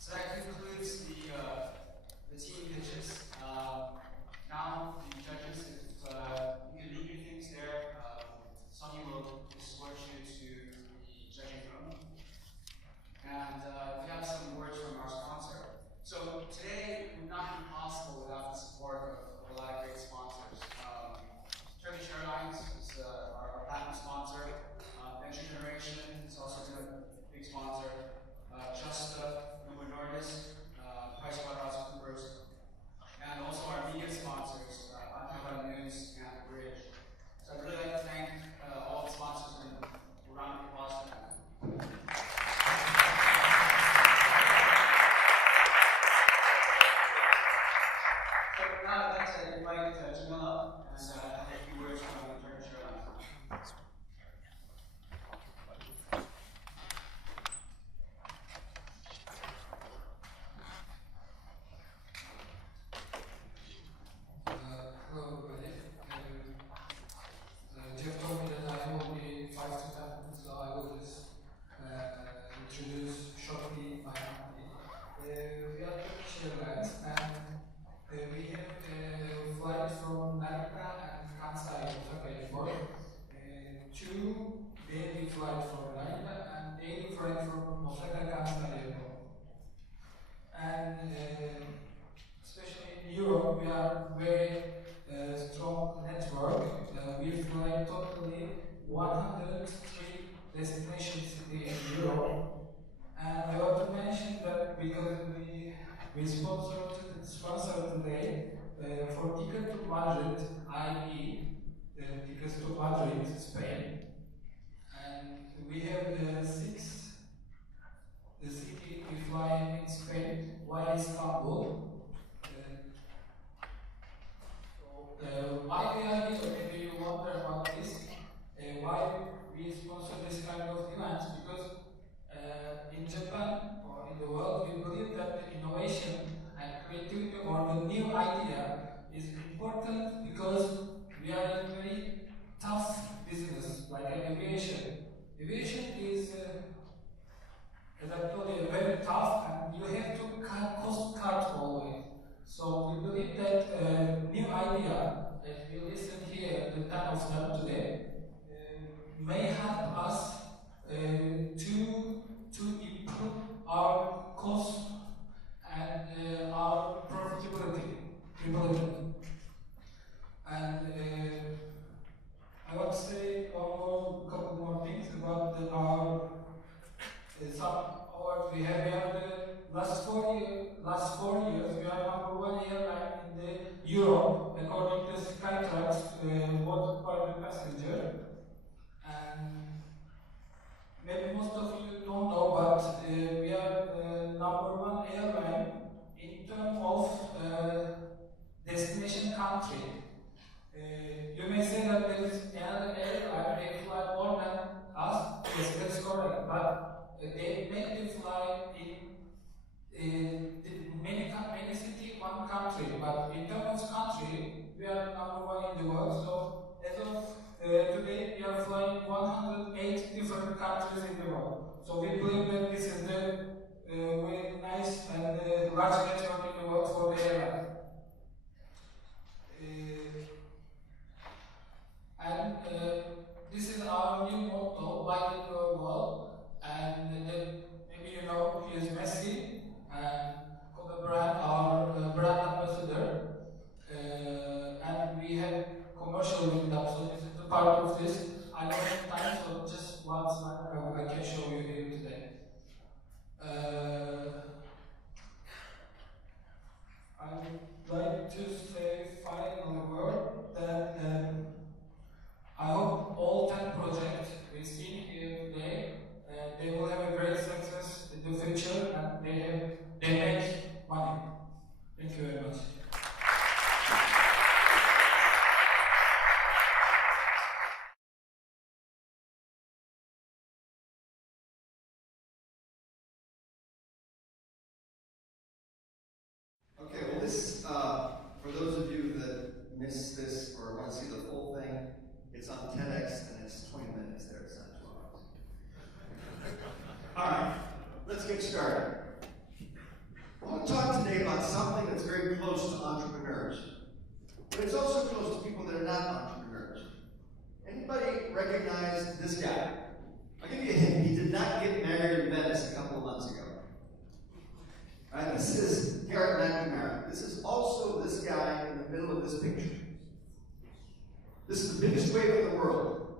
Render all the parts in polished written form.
So that concludes the team pitches. Now, the judges, if you can leave your things there, Sonny will escort you to the judging room. And we have some words from our sponsor. So today would not be possible without the support of a lot of great sponsors. Turkish Airlines is our platinum sponsor. Venture Generation is also been a big sponsor. Justa, Nova Nordis, PricewaterhouseCoopers, and also our media sponsors, Antagon News and The Bridge. So I'd really like to thank all the sponsors and a round of applause for them. So now I'd like to invite Jamila and have a few words from Turkish Airlines. For those of you that missed this or want to see the full thing, it's on TEDx and it's 20 minutes there, it's not 2 hours. All right, let's get started. recognize this guy. I'll give you a hint. He did not get married in Venice a couple of months ago. All right, this is Garrett McNamara. This is also this guy in the middle of this picture. This is the biggest wave in the world.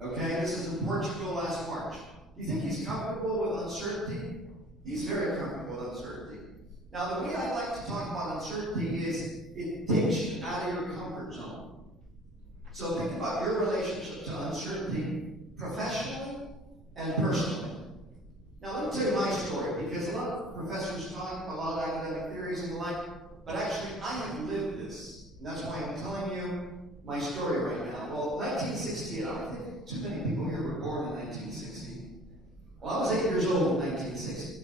Okay, this is in Portugal last March. Do you think he's comfortable with uncertainty? He's very comfortable with uncertainty. Now, the way I like to talk about uncertainty is it takes you out of your comfort zone. So think about your relationship to uncertainty professionally and personally. Now, let me tell you my story, because a lot of professors talk about a lot of academic theories and the like, but actually I have lived this. And that's why I'm telling you my story right now. Well, 1968, I don't think too many people here were born in 1960. Well, I was 8 years old in 1960.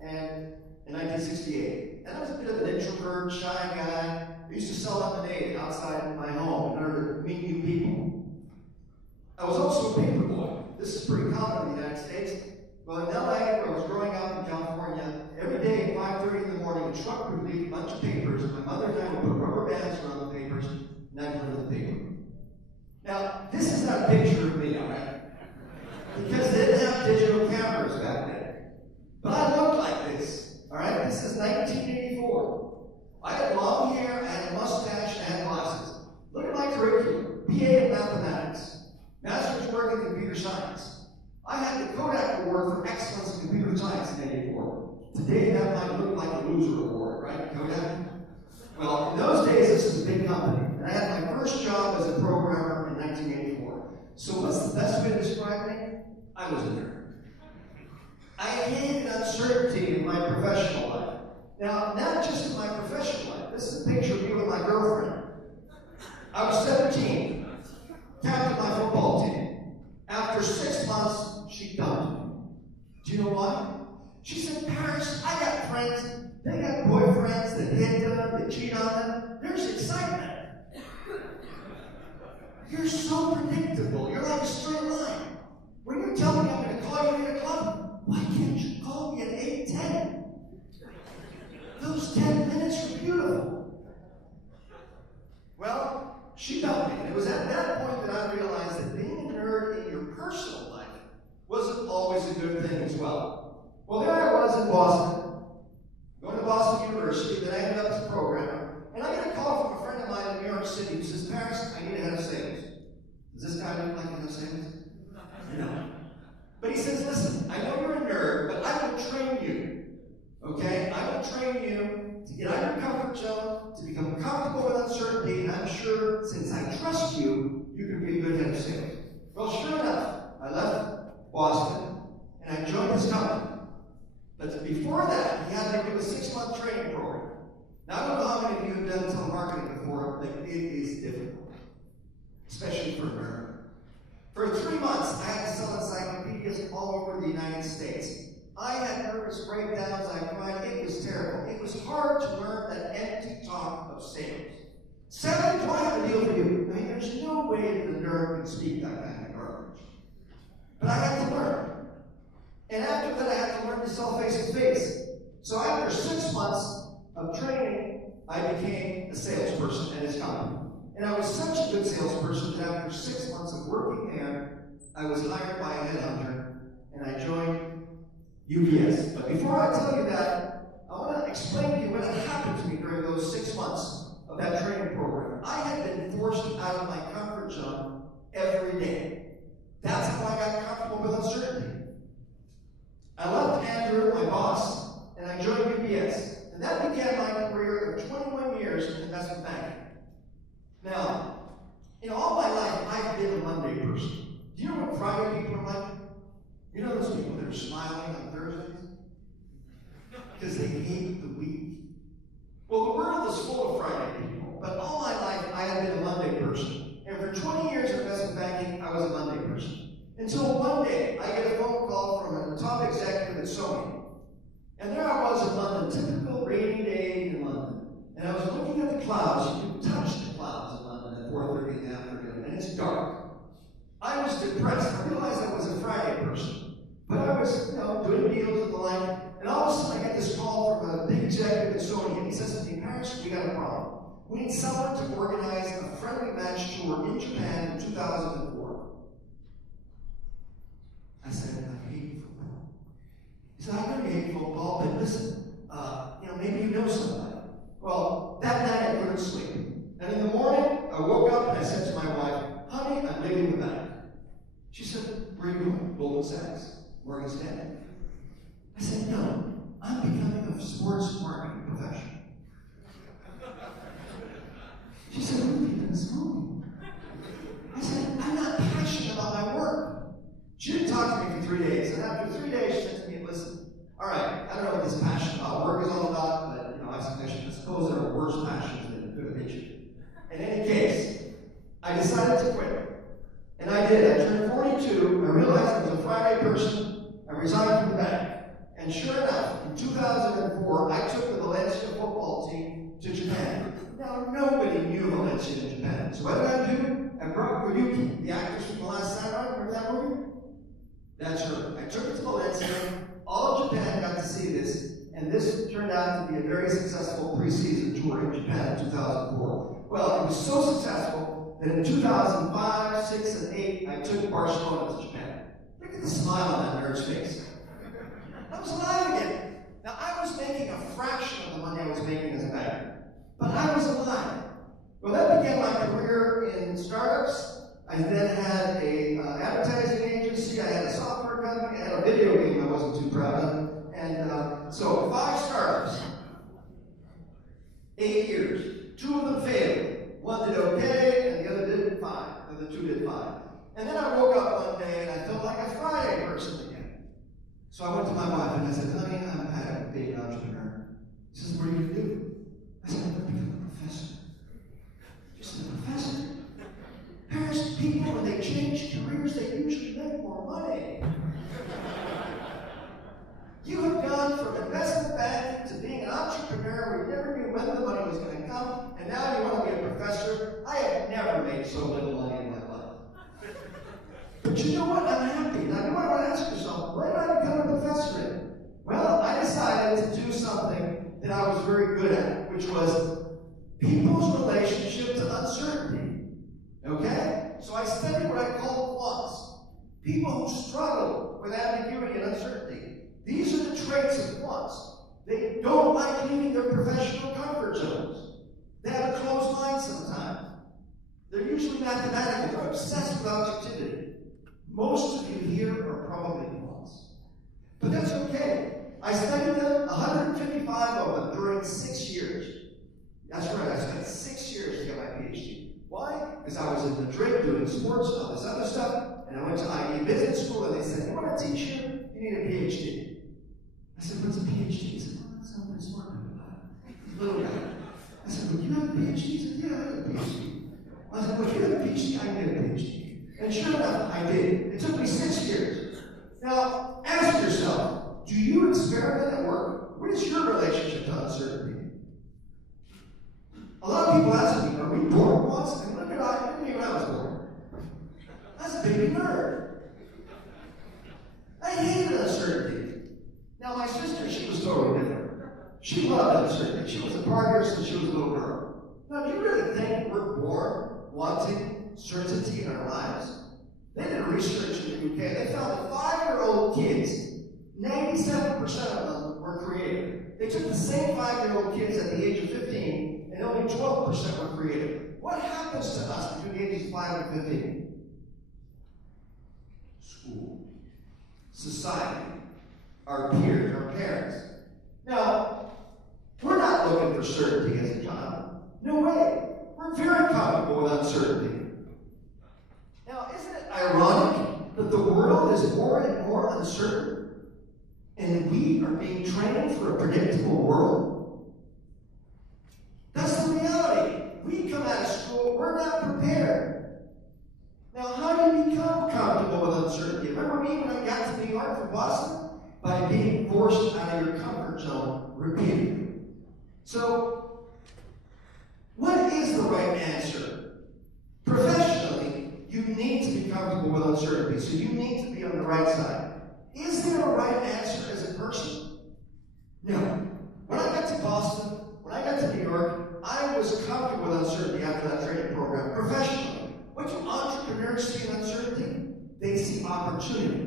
And in 1968. And I was a bit of an introvert, shy guy. I used to sell lemonade outside my home in order to meet new people. I was also a paper boy. This is pretty common in the United States. Well, in LA, where I was growing up in California, every day at 5:30 in the morning, a truck would leave a bunch of papers, and my mother and I would put rubber bands around the papers, and I'd deliver the paper. Now, this is not a picture of me, all right? Because they didn't have digital cameras back then. But I looked like this, all right? This is 1984. I had long hair, I had a mustache, and I had glasses. Look at my curriculum. BA in mathematics, master's work in computer science. I had the Kodak Award for Excellence in Computer Science in '84. Today, that might look like a loser award, right, Kodak? Well, in those days, this was a big company. And I had my first job as a programmer in 1984. So what's the best way to describe me? I was a nerd. I hated uncertainty in my professional life. Now, not just in my professional life. This is a picture of me with my girlfriend. I was 17, captain of my football team. After 6 months, she dumped me. Do you know why? She said, Paris, I got friends. They got boyfriends that hit them, that cheat on them. There's excitement. You're so predictable. You're like a straight line. When you tell me I'm going to call you at 8 o'clock, why can't you call me at 8:10? Those 10 minutes were beautiful. Well, she dumped me. And it was at that point that I realized that being a nerd in your personal life wasn't always a good thing as well. Well, there I was in Boston, going to Boston University, then I ended up as a programmer, and I got a call from a friend of mine in New York City who says, Paris, I need a head of sales. Does this guy look like a head of sales? No. But he says, listen, I know you're a nerd, but I will train you. Okay? I will train you to get out of your comfort zone, to become comfortable with uncertainty, and I'm sure, since I trust you, you can be a good head of sales. Well, sure enough, I left Boston, and I joined his company. But before that, he had me do a 6-month training program. Now, I don't know how many of you have done telemarketing before, but it is difficult, especially for a nerd. For 3 months, I had to sell encyclopedias all over the United States. I had nervous breakdowns, I cried, it was terrible. It was hard to learn that empty talk of sales. Sally, do I have a deal for you? I mean, there's no way that a nerd can speak that kind of garbage. But I had to learn. And after that, I had to learn to sell face-to-face. So after 6 months of training, I became a salesperson at his company. And I was such a good salesperson that after 6 months of working there, I was hired by a headhunter, and I joined UBS. But before I tell you that, I want to explain to you what had happened to me during those 6 months of that training program. I had been forced out of my comfort zone every day. That's how I got comfortable with uncertainty. I left Andrew, my boss, and I joined UBS. And that began my career of 21 years in investment banking. Now, in all my life, I've been a Monday person. Do you know what Friday people are like? You know those people that are smiling on Thursdays? Because they hate the week. Well, the world is full of Friday people, but all my life, I have been a Monday person. And for 20 years of investment banking, I was a Monday person. Until one day, I get a phone call from a top executive at Sony. And there I was in London, typical rainy day in London. And I was looking at the clouds. You can touch the clouds in London at 4:30 in the afternoon, and it's dark. I was depressed. I realized I was a Friday person. But I was, doing deals and the like. And all of a sudden, I get this call from a big executive at Sony, and he says to me, Paris, we got a problem. We need someone to organize a friendly match tour in Japan in 2004. where are you going? Goldman Sachs, Morgan Stanley. I said, no, I'm becoming a sports marketing professional. She said, what have you been smoking? I said, I'm not passionate about my work. She didn't talk to me for 3 days, and after 3 days, she said to me, listen, all right, I don't know what this passion about work is all about, but I suppose there are worse passions than could have hit you. In any case, I decided to quit. And I did. I turned 42. I realized I was a Friday person. I resigned from the bank. And sure enough, in 2004, I took the Valencia football team to Japan. Now, nobody knew Valencia in Japan. So what did I do? I brought Koyuki, the actress from The Last Samurai. Remember that movie? That's her. I took it to Valencia. All of Japan got to see this. And this turned out to be a very successful pre-season tour in Japan in 2004. Well, it was so successful that in 2005, 6, and 8, I took Barcelona to Japan. Look at the smile on that nerd's face. I was alive again. Now, I was making a fraction of the money I was making as a banker, but I was alive. Well, that began my career in startups. I then had an advertising agency. I had a software company. I had a video game I wasn't too proud of. And so 5 startups, 8 years. 2 of them failed. One did okay, and the other did fine. The other 2 did fine. And then I woke up one day, and I felt like a Friday person again. So I went to my wife, and I said, honey, I'm a big entrepreneur. She says, what are you going to do? I said, I'm going to become a professor. She said, a professor? Paris people, when they change careers, they usually make more money. You have gone from investment banking to being an entrepreneur where you never knew when the money was going to come, and now you want to be a professor. I have never made so little money in my life. But you know what? I'm happy. Now, you might want to ask yourself, why did I become a professor in? Well, I decided to do something that I was very good at, which was people's relationship to uncertainty. Okay? So I studied what I call quants. People who struggle with ambiguity and uncertainty. These are the traits of quants. They don't like leaving their professional comfort zones. They have a closed mind sometimes. They're usually mathematical. They're obsessed with objectivity. Most of you here are probably quants. But that's okay. I studied them, 155 of them, during 6 years. That's right, I spent 6 years to get my PhD. Why? Because I was in Madrid doing sports and all this other stuff, and I went to IE Business School, and they said, you want to teach here? You need a PhD. I said, what's a PhD? He said, well, that's not very smart guy. Little guy. I said, well, you have a PhD? He said, yeah, I have a PhD. I said, well, if you have a PhD, I can get a PhD. And sure enough, I did. It took me 6 years. Now, ask yourself, do you experiment at work? What is your relationship to uncertainty? A lot of people ask me, are we born once? And look at me when I was born. I was a baby nerd. I hated uncertainty. Now, my sister, she was totally different. She loved uncertainty. She was a partner since she was a little girl. Now, do you really think we're born wanting certainty in our lives? They did research in the UK. They found that 5-year-old kids, 97% of them were creative. They took the same 5-year-old kids at the age of 15, and only 12% were creative. What happens to us between the ages of 5 and 15? School. Society. Our peers, our parents. Now, we're not looking for certainty as a child. No way. We're very comfortable with uncertainty. Now, isn't it ironic that the world is more and more uncertain, and we are being trained for a predictable world? That's the reality. We come out of school, we're not prepared. Now, how do you become comfortable with uncertainty? Remember me when I got to New York from Boston? By being forced out of your comfort zone repeatedly. So, what is the right answer? Professionally, you need to be comfortable with uncertainty, so you need to be on the right side. Is there a right answer as a person? No. When I got to Boston, when I got to New York, I was comfortable with uncertainty after that training program. Professionally, what do entrepreneurs see in uncertainty? They see opportunity.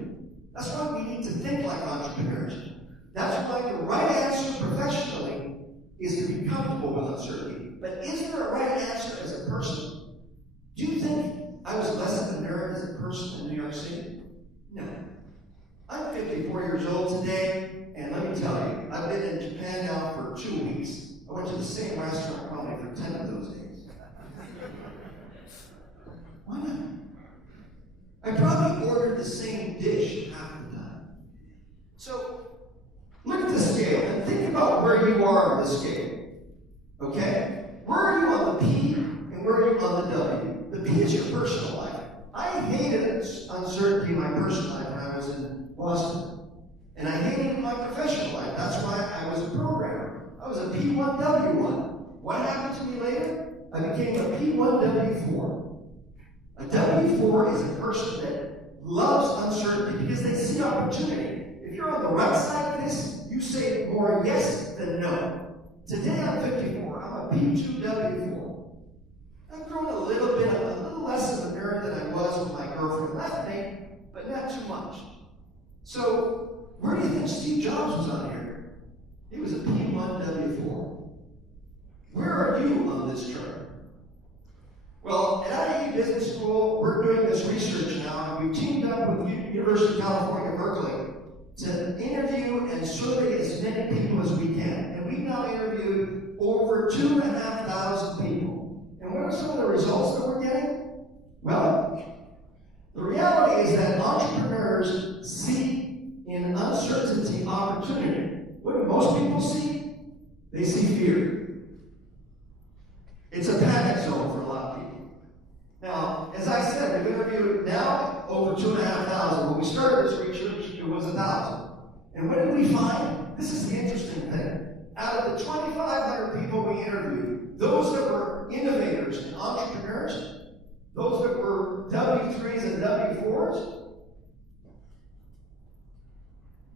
That's why we need to think like entrepreneurs. That's why the right answer professionally is to be comfortable with uncertainty. But is there a right answer as a person? Do you think I was less of a nerd as a person in New York City? No. I'm 54 years old today, and let me tell you, I've been in Japan now for 2 weeks. I went to the same restaurant probably for 10 of those days. Why not? I probably ordered the same dish half the time. So, look at the scale and think about where you are on the scale. Okay? Where are you on the P and where are you on the W? The P is your personal life. I hated uncertainty in my personal life when I was in Boston. And I hated it in my professional life. That's why I was a programmer. I was a P1W1. What happened to me later? I became a P1W4. A W4 is a person that loves uncertainty because they see opportunity. If you're on the right side of this, you say more yes than no. Today I'm 54. I'm a P2W4. I've grown a little less of a nerd than I was when my girlfriend left me, but not too much. So, where do you think Steve Jobs was on here? He was a P1W4. Where are you on this chart? Well, at IU Business School, we're doing this research now, and we've teamed up with University of California, Berkeley, to interview and survey as many people as we can. And we've now interviewed over 2,500 people. And what are some of the results that we're getting? Well, the reality is that entrepreneurs see in uncertainty opportunity. What do most people see? They see fear. It's a panic zone for a lot of people. Now, as I said, we've interviewed now over 2,500. When we started this research, it was 1,000. And what did we find? This is the interesting thing. Out of the 2,500 people we interviewed, those that were innovators and entrepreneurs, those that were W3s and W4s,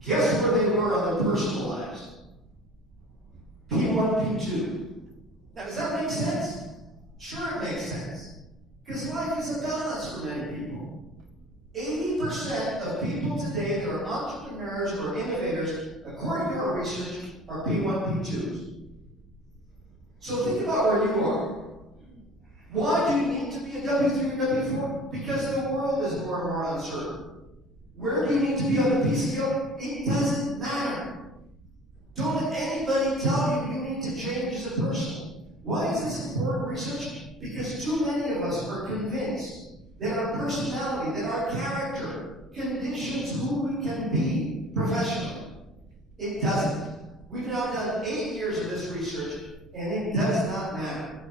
guess where they were on their personal lives? P1, P2. Now, does that make sense? Sure it makes sense. Because life is a balance for many people. 80% of people today that are entrepreneurs or innovators, according to our research, are P1, P2s. So think about where you are. Why do you need to be a W3 or W4? Because the world is more and more uncertain. Where do you need to be on the P scale? It doesn't matter. Don't let anybody tell you you need to change as a person. Why is this important research? Because too many of us are convinced that our personality, that our character, conditions who we can be professionally. It doesn't. We've now done 8 years of this research, and it does not matter.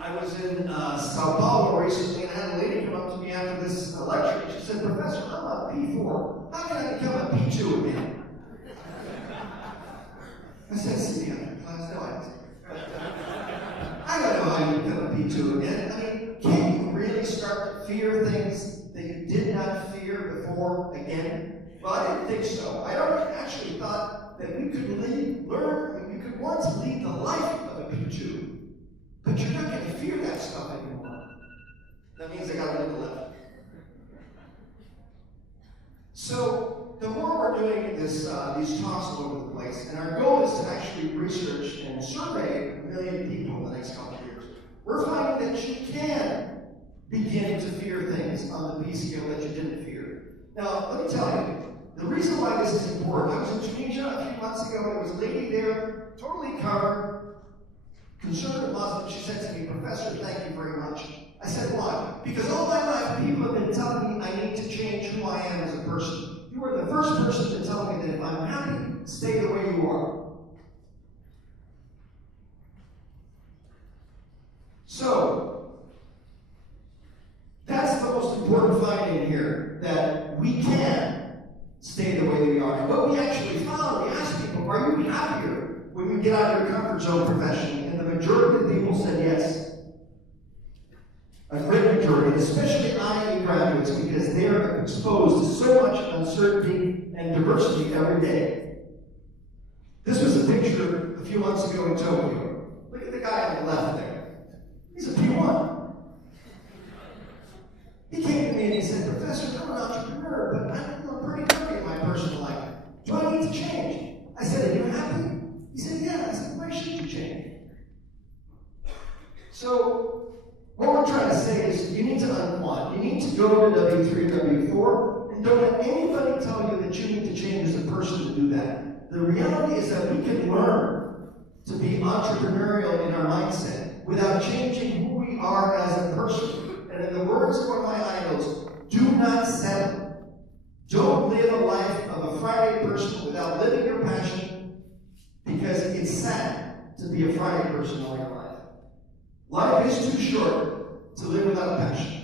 I was in Sao Paulo recently, and I had a lady come up to me after this lecture, and she said, "Professor, I'm a P4. How can I become a P2 again?" I said, "See me after class." No, I didn't. I don't know how you become a P2 again. I mean, can you really start to fear things that you did not fear before again? Well, I didn't think so. I actually thought that we could we could want to lead the life of a P2. But you're not going to fear that stuff anymore. That means I got to look left. So, the more we're doing these talks all over the place, and our goal is to actually research and survey 1 million people in the next couple of years, we're finding that you can begin to fear things on the P scale that you didn't fear. Now, let me tell you, the reason why this is important, I was in Tunisia a few months ago, there was a lady there, totally covered, conservative Muslim. She said to me, "Professor, thank you very much." I said, "Why?" "Because all my life people have been telling me I need to change who I am as a person. You are the first person to tell me that if I'm happy, stay the way you are." So, that's the most important finding here, that we can stay the way we are. And what we actually found, we asked people, "Are you happier when you get out of your comfort zone professionally?" And the majority of people said yes. A great majority, especially IE graduates, because they're exposed to so much uncertainty and diversity every day. This was a picture a few months ago in Tokyo. Look at the guy on the left there. He's a P1. He came to me and he said, "Professor, I'm an entrepreneur, but I'm pretty happy in my personal life. Do I need to change?" I said, "Are you happy?" He said, "Yeah." I said, "Why should you change?" So, what we're trying to say is you need to unwind. go to W3, W4, and don't let anybody tell you that you need to change as a person to do that. The reality is that we can learn to be entrepreneurial in our mindset without changing who we are as a person. And in the words of one of my idols, do not settle. Don't live a life of a Friday person without living your passion, because it's sad to be a Friday person all your life. Life is too short to live without a passion.